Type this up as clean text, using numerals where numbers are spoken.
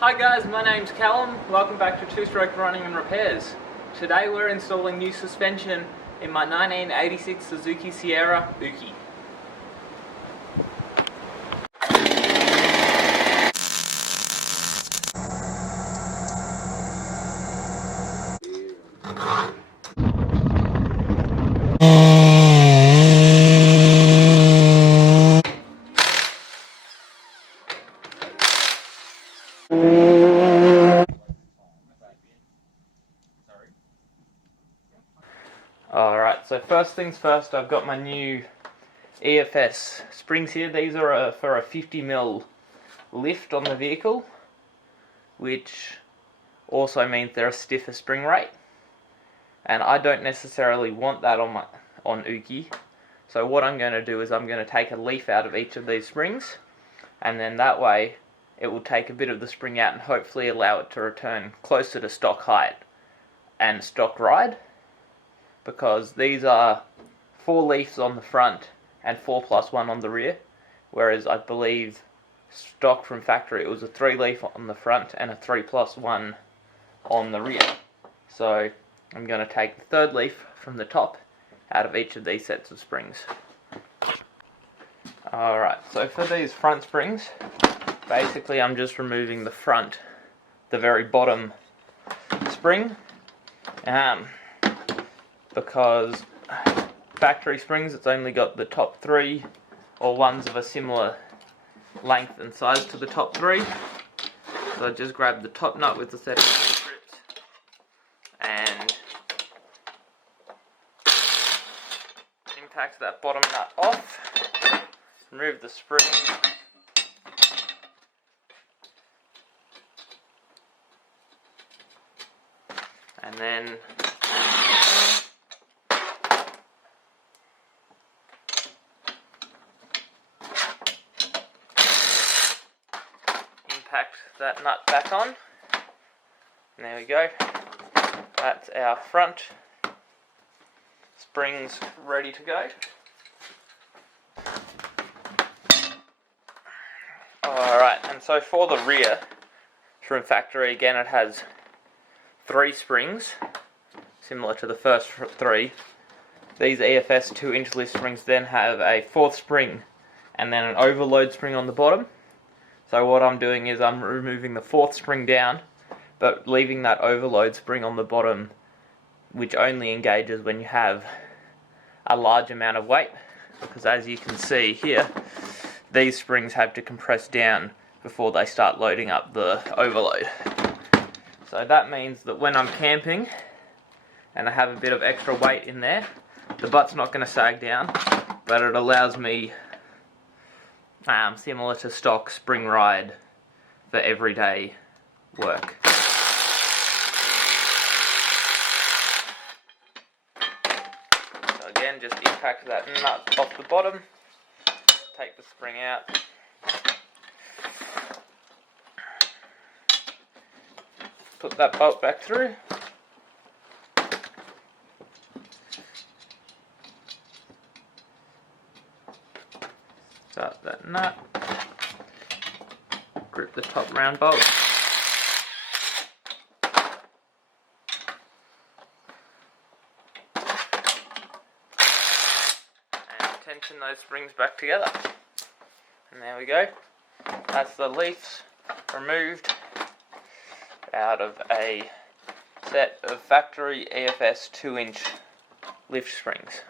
Hi guys, my name's Callum. Welcome back to Two Stroke Running and Repairs. Today we're installing new suspension in my 1986 Suzuki Sierra Ookie. Alright, so first things first, I've got my new EFS springs here. These are for a 50mm lift on the vehicle, which also means they're a stiffer spring rate. And I don't necessarily want that on Ookie. So what I'm going to do is I'm going to take a leaf out of each of these springs, and then that way it will take a bit of the spring out and hopefully allow it to return closer to stock height and stock ride. Because these are 4 leaves on the front and 4+1 on the rear, whereas I believe stock from factory it was a 3 leaf on the front and a 3+1 on the rear. So I'm going to take the third leaf from the top out of each of these sets of springs. Alright, so for these front springs, basically I'm just removing the front, the very bottom spring, because factory springs it's only got the top 3 or ones of a similar length and size to the top 3. So I just grab the top nut with the set of strips and impact that bottom nut off, remove the spring, and then impact that nut back on. And there we go. That's our front springs ready to go. Alright, and so for the rear, from factory again it has 3 springs, similar to the first 3. These EFS 2-inch lift springs then have a 4th spring and then an overload spring on the bottom. So what I'm doing is I'm removing the 4th spring down, but leaving that overload spring on the bottom, which only engages when you have a large amount of weight, because as you can see here, these springs have to compress down before they start loading up the overload. So that means that when I'm camping and I have a bit of extra weight in there, the butt's not going to sag down, but it allows me similar to stock spring ride for everyday work. So again, just impact that nut off the bottom, take the spring out, put that bolt back through, start that nut, grip the top round bolt, and tension those springs back together. And there we go. That's the leaves removed out of a set of factory EFS 2-inch lift springs.